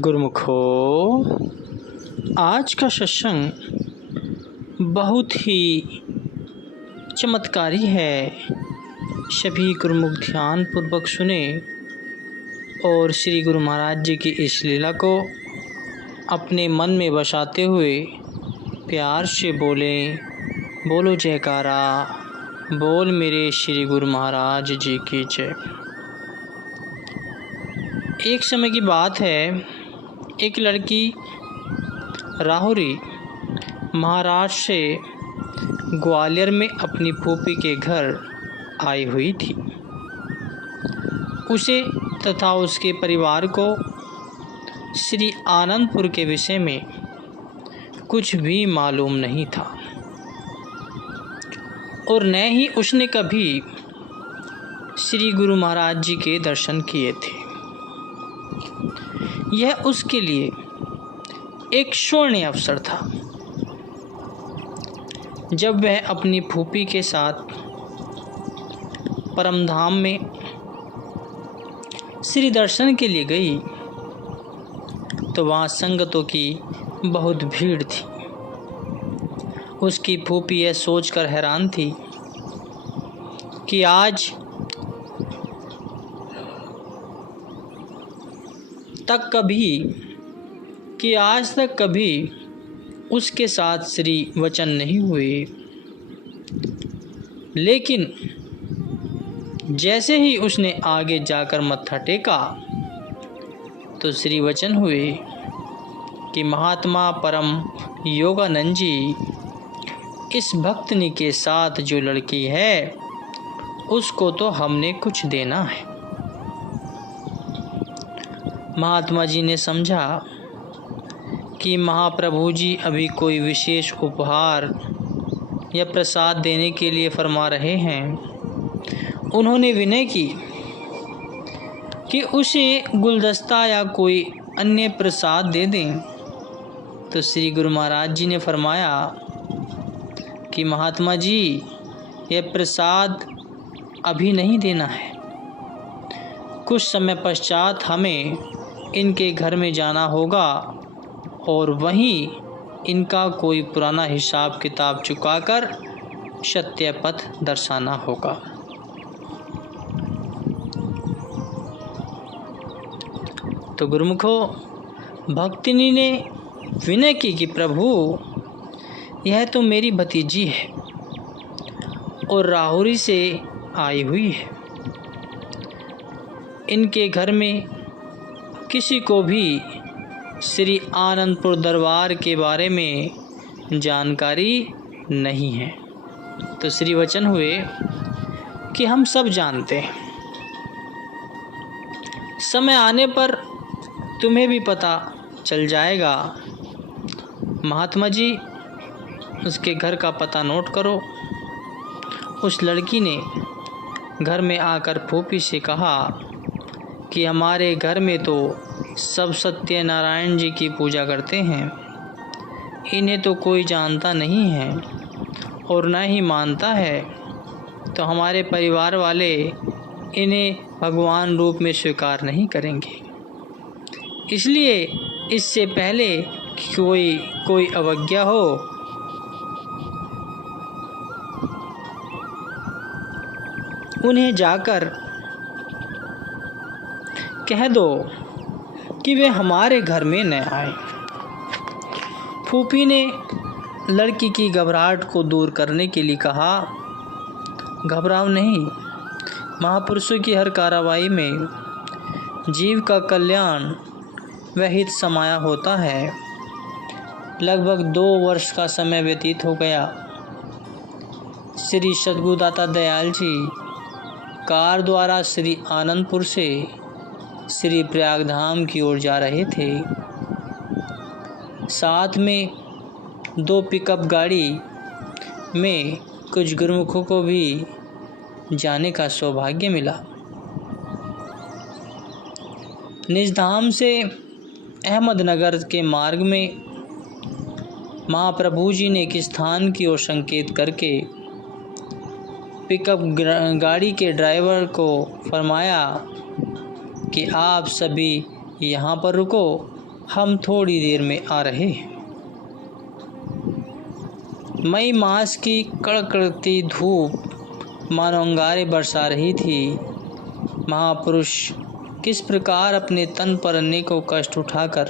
गुरुमुखो, आज का सत्संग बहुत ही चमत्कारी है। सभी गुरुमुख ध्यान पूर्वक सुने और श्री गुरु महाराज जी की इस लीला को अपने मन में बसाते हुए प्यार से बोलें, बोलो जयकारा, बोल मेरे श्री गुरु महाराज जी की जय। एक समय की बात है, एक लड़की राहुरी महाराष्ट्र से ग्वालियर में अपनी फूफी के घर आई हुई थी। उसे तथा उसके परिवार को श्री आनंदपुर के विषय में कुछ भी मालूम नहीं था और न ही उसने कभी श्री गुरु महाराज जी के दर्शन किए थे। यह उसके लिए एक स्वर्ण अवसर था जब वह अपनी फूफी के साथ परमधाम में श्री दर्शन के लिए गई तो वहाँ संगतों की बहुत भीड़ थी। उसकी फूफी यह सोचकर हैरान थी कि आज तक कभी उसके साथ श्री वचन नहीं हुए, लेकिन जैसे ही उसने आगे जाकर मत्था टेका तो श्री वचन हुए कि महात्मा परम योगानंद जी, इस भक्तनी के साथ जो लड़की है उसको तो हमने कुछ देना है। महात्मा जी ने समझा कि महाप्रभु जी अभी कोई विशेष उपहार या प्रसाद देने के लिए फरमा रहे हैं। उन्होंने विनय की कि उसे गुलदस्ता या कोई अन्य प्रसाद दे दें। तो श्री गुरु महाराज जी ने फरमाया कि महात्मा जी, यह प्रसाद अभी नहीं देना है। कुछ समय पश्चात हमें इनके घर में जाना होगा और वहीं इनका कोई पुराना हिसाब किताब चुकाकर सत्य पथ दर्शाना होगा। तो गुरुमुखो, भक्तिनी ने विनय की कि प्रभु, यह तो मेरी भतीजी है और राहुरी से आई हुई है। इनके घर में किसी को भी श्री आनंदपुर दरबार के बारे में जानकारी नहीं है। तो श्री वचन हुए कि हम सब जानते हैं, समय आने पर तुम्हें भी पता चल जाएगा। महात्मा जी, उसके घर का पता नोट करो। उस लड़की ने घर में आकर फूफी से कहा कि हमारे घर में तो सब सत्यनारायण जी की पूजा करते हैं, इन्हें तो कोई जानता नहीं है और न ही मानता है, तो हमारे परिवार वाले इन्हें भगवान रूप में स्वीकार नहीं करेंगे। इसलिए इससे पहले कोई अवज्ञा हो, उन्हें जाकर कह दो कि वे हमारे घर में न आए। फूफी ने लड़की की घबराहट को दूर करने के लिए कहा, घबराओ नहीं, महापुरुषों की हर कार्रवाई में जीव का कल्याण व हित समाया होता है। लगभग 2 वर्ष का समय व्यतीत हो गया। श्री सद्गुरुदाता दयाल जी कार द्वारा श्री आनंदपुर से श्री प्रयागधाम की ओर जा रहे थे। साथ में 2 पिकअप गाड़ी में कुछ गुरुमुखों को भी जाने का सौभाग्य मिला। निजधाम से अहमदनगर के मार्ग में महाप्रभु जी ने एक स्थान की ओर संकेत करके पिकअप गाड़ी के ड्राइवर को फरमाया कि आप सभी यहाँ पर रुको हम थोड़ी देर में आ रहे हैं। मई मास की कड़कड़ती धूप मानो अंगारे बरसा रही थी। महापुरुष किस प्रकार अपने तन पर अनेकों कष्ट उठाकर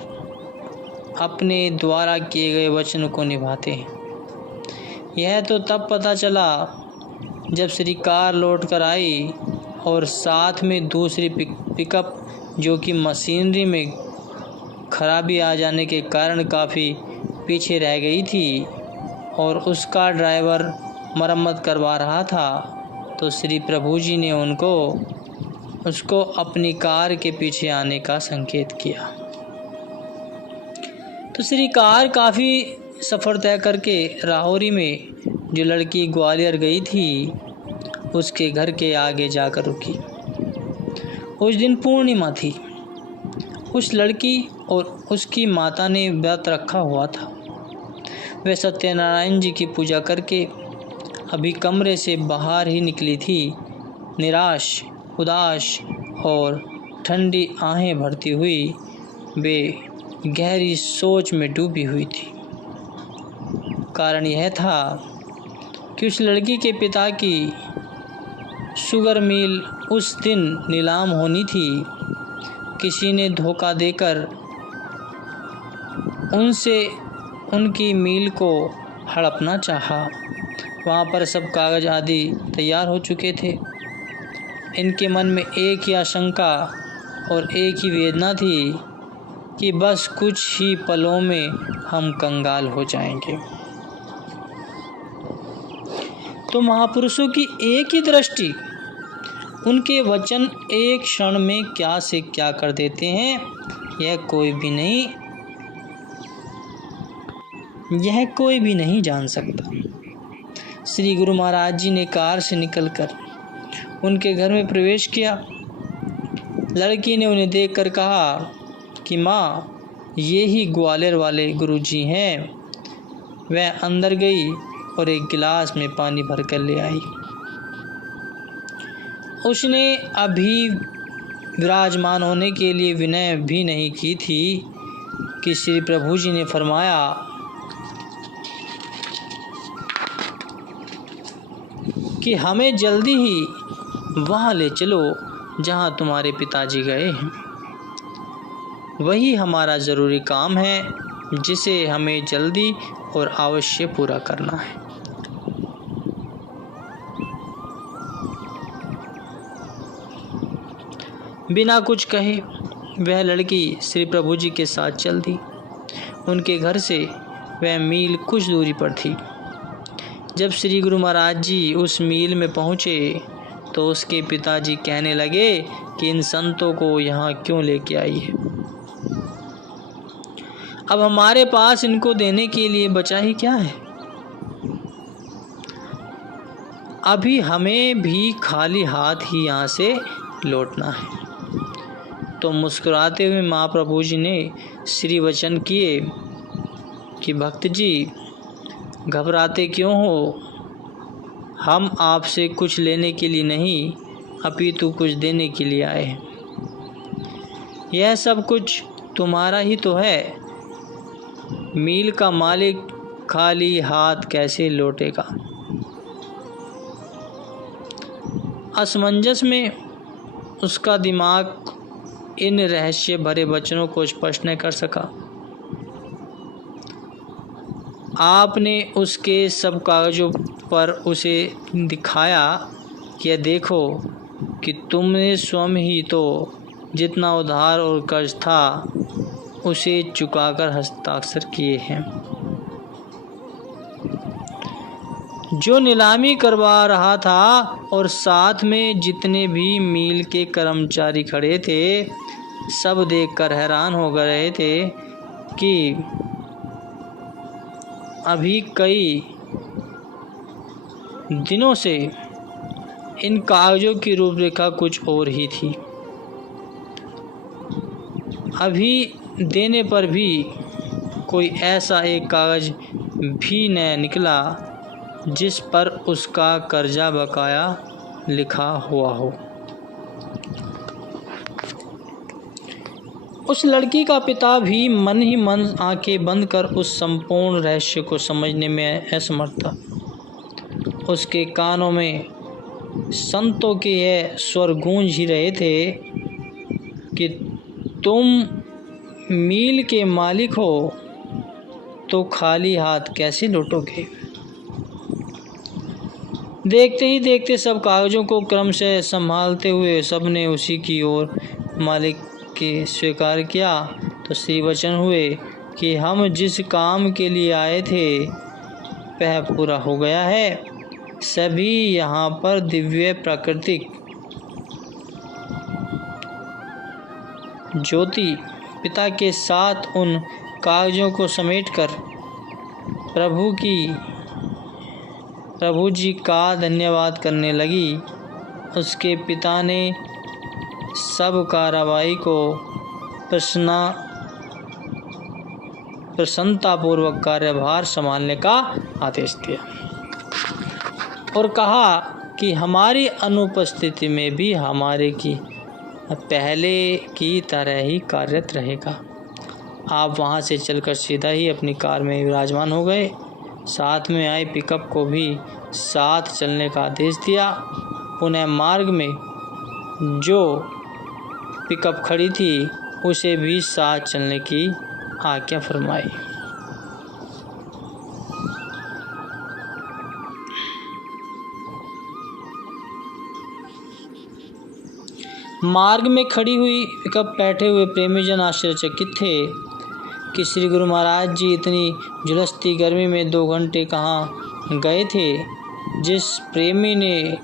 अपने द्वारा किए गए वचन को निभाते हैं, यह तो तब पता चला जब श्री कार लौट कर आई और साथ में दूसरी पिकअप, जो कि मशीनरी में खराबी आ जाने के कारण काफ़ी पीछे रह गई थी और उसका ड्राइवर मरम्मत करवा रहा था, तो श्री प्रभु जी ने उसको अपनी कार के पीछे आने का संकेत किया। तो श्री कार काफ़ी सफ़र तय करके राहोरी में जो लड़की ग्वालियर गई थी उसके घर के आगे जाकर रुकी। उस दिन पूर्णिमा थी। उस लड़की और उसकी माता ने व्रत रखा हुआ था। वह सत्यनारायण जी की पूजा करके अभी कमरे से बाहर ही निकली थी। निराश, उदास और ठंडी आहें भरती हुई वे गहरी सोच में डूबी हुई थी। कारण यह था कि उस लड़की के पिता की शुगर मिल उस दिन नीलाम होनी थी। किसी ने धोखा देकर उनसे उनकी मिल को हड़पना चाहा। वहाँ पर सब कागज आदि तैयार हो चुके थे। इनके मन में एक ही आशंका और एक ही वेदना थी कि बस कुछ ही पलों में हम कंगाल हो जाएंगे। तो महापुरुषों की एक ही दृष्टि, उनके वचन एक क्षण में क्या से क्या कर देते हैं, यह कोई भी नहीं जान सकता। श्री गुरु महाराज जी ने कार से निकलकर उनके घर में प्रवेश किया। लड़की ने उन्हें देखकर कहा कि माँ, ये ही ग्वालियर वाले गुरु जी हैं। वह अंदर गई और एक गिलास में पानी भर कर ले आई। उसने अभी विराजमान होने के लिए विनय भी नहीं की थी कि श्री प्रभु जी ने फरमाया कि हमें जल्दी ही वहाँ ले चलो जहाँ तुम्हारे पिताजी गए हैं। वही हमारा ज़रूरी काम है जिसे हमें जल्दी और अवश्य पूरा करना है। बिना कुछ कहे वह लड़की श्री प्रभु जी के साथ चल दी। उनके घर से वह मील कुछ दूरी पर थी। जब श्री गुरु महाराज जी उस मील में पहुँचे तो उसके पिताजी कहने लगे कि इन संतों को यहाँ क्यों लेके आई है। अब हमारे पास इनको देने के लिए बचा ही क्या है। अभी हमें भी खाली हाथ ही यहाँ से लौटना है। तो मुस्कुराते हुए महाप्रभु जी ने श्री वचन किए कि भक्त जी, घबराते क्यों हो। हम आपसे कुछ लेने के लिए नहीं अपितु कुछ देने के लिए आए हैं। यह सब कुछ तुम्हारा ही तो है। मील का मालिक खाली हाथ कैसे लौटेगा। असमंजस में उसका दिमाग इन रहस्य भरे वचनों को स्पष्ट नहीं कर सका। आपने उसके सब कागजों पर उसे दिखाया कि यह देखो कि तुमने स्वयं ही तो जितना उधार और कर्ज था उसे चुकाकर हस्ताक्षर किए हैं। जो नीलामी करवा रहा था और साथ में जितने भी मील के कर्मचारी खड़े थे सब देखकर हैरान हो गए थे कि अभी कई दिनों से इन कागजों की रूपरेखा कुछ और ही थी। अभी देने पर भी कोई ऐसा एक कागज भी न निकला जिस पर उसका कर्जा बकाया लिखा हुआ हो। उस लड़की का पिता भी मन ही मन आंखें बंद कर उस संपूर्ण रहस्य को समझने में असमर्थ था। उसके कानों में संतों के यह स्वर गूंज ही रहे थे कि तुम मील के मालिक हो तो खाली हाथ कैसे लौटोगे। देखते ही देखते सब कागजों को क्रमशः संभालते हुए सबने उसी की ओर मालिक के स्वीकार किया तो श्री वचन हुए कि हम जिस काम के लिए आए थे वह पूरा हो गया है। सभी यहाँ पर दिव्य प्राकृतिक ज्योति पिता के साथ उन कागजों को समेटकर प्रभु जी का धन्यवाद करने लगी। उसके पिता ने सब कार्रवाई को प्रसन्नतापूर्वक कार्यभार संभालने का आदेश दिया और कहा कि हमारी अनुपस्थिति में भी हमारे की पहले की तरह ही कार्यरत रहेगा। आप वहां से चलकर सीधा ही अपनी कार में विराजमान हो गए। साथ में आए पिकअप को भी साथ चलने का आदेश दिया। पुनः मार्ग में जो पिकअप खड़ी थी उसे भी साथ चलने की आज्ञा फरमाई। मार्ग में खड़ी हुई पिकअप बैठे हुए प्रेमीजन आश्चर्यचकित थे कि श्री गुरु महाराज जी इतनी झुलसती गर्मी में 2 घंटे कहाँ गए थे। जिस प्रेमी ने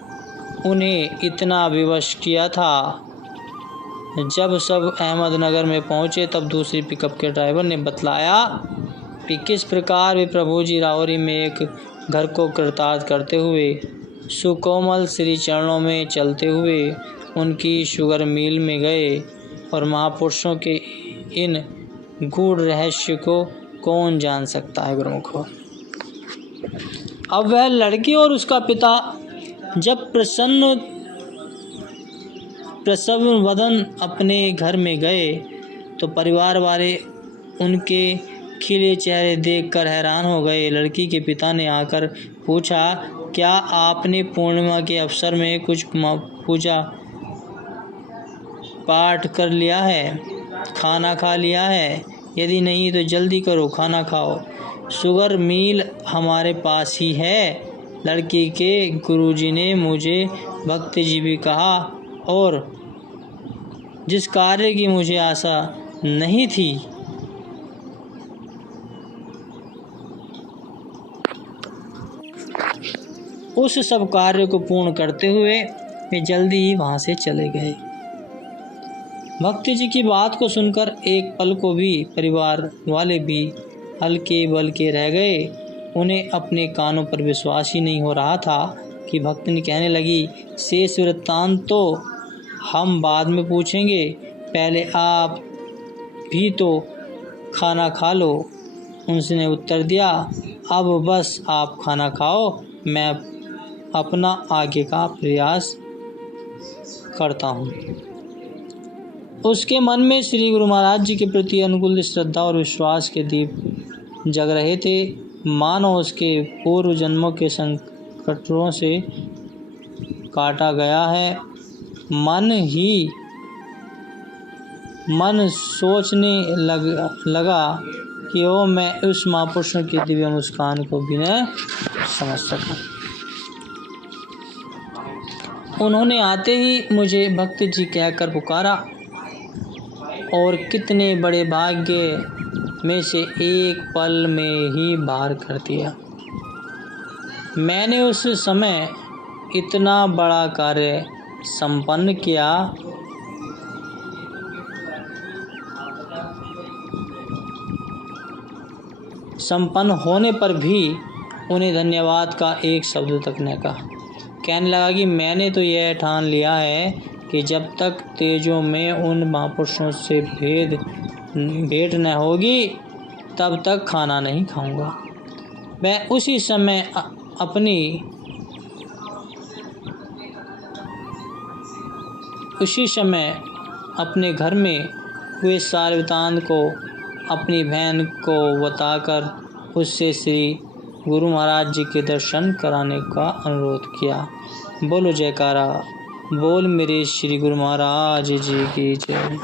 उन्हें इतना विवश किया था। जब सब अहमदनगर में पहुँचे तब दूसरी पिकअप के ड्राइवर ने बतलाया कि किस प्रकार वे प्रभु जी रावरी में एक घर को कृतार्थ करते हुए सुकोमल श्री चरणों में चलते हुए उनकी शुगर मिल में गए और महापुरुषों के इन गूढ़ रहस्य को कौन जान सकता है गुरुमुखो। अब वह लड़की और उसका पिता जब प्रसन्न वदन अपने घर में गए तो परिवार वाले उनके खिले चेहरे देखकर हैरान हो गए। लड़की के पिता ने आकर पूछा, क्या आपने पूर्णिमा के अवसर में कुछ पूजा पाठ कर लिया है, खाना खा लिया है? यदि नहीं तो जल्दी करो, खाना खाओ। शुगर मील हमारे पास ही है। लड़की के गुरुजी ने मुझे भक्ति जी भी कहा और जिस कार्य की मुझे आशा नहीं थी उस सब कार्य को पूर्ण करते हुए वे जल्दी ही वहां से चले गए। भक्ति जी की बात को सुनकर एक पल को भी परिवार वाले भी हल्के बल्के रह गए। उन्हें अपने कानों पर विश्वास ही नहीं हो रहा था कि भक्ति कहने लगी, शेष वृत्तांत तो हम बाद में पूछेंगे, पहले आप भी तो खाना खा लो। उसने उत्तर दिया, अब बस आप खाना खाओ, मैं अपना आगे का प्रयास करता हूँ। उसके मन में श्री गुरु महाराज जी के प्रति अनुकूल श्रद्धा और विश्वास के दीप जग रहे थे। मानो उसके पूर्व जन्मों के संकटों से काटा गया है। मन सोचने लगा कि ओ मैं उस महापुरुषों की दिव्य मुस्कान को भी न समझ सका। उन्होंने आते ही मुझे भक्ति जी कहकर पुकारा और कितने बड़े भाग्य में से एक पल में ही बाहर कर दिया। मैंने उस समय इतना बड़ा कार्य संपन्न किया। संपन्न होने पर भी उन्हें धन्यवाद का एक शब्द तक न कहा। कहने लगा कि मैंने तो यह ठान लिया है कि जब तक तेजों में उन महापुरुषों से भेंट न होगी तब तक खाना नहीं खाऊंगा। मैं उसी समय अपने घर में वे सारे वृत्तांत को अपनी बहन को बताकर उससे श्री गुरु महाराज जी के दर्शन कराने का अनुरोध किया। बोलो जयकारा बोल मेरे श्री गुरु महाराज जी की जय।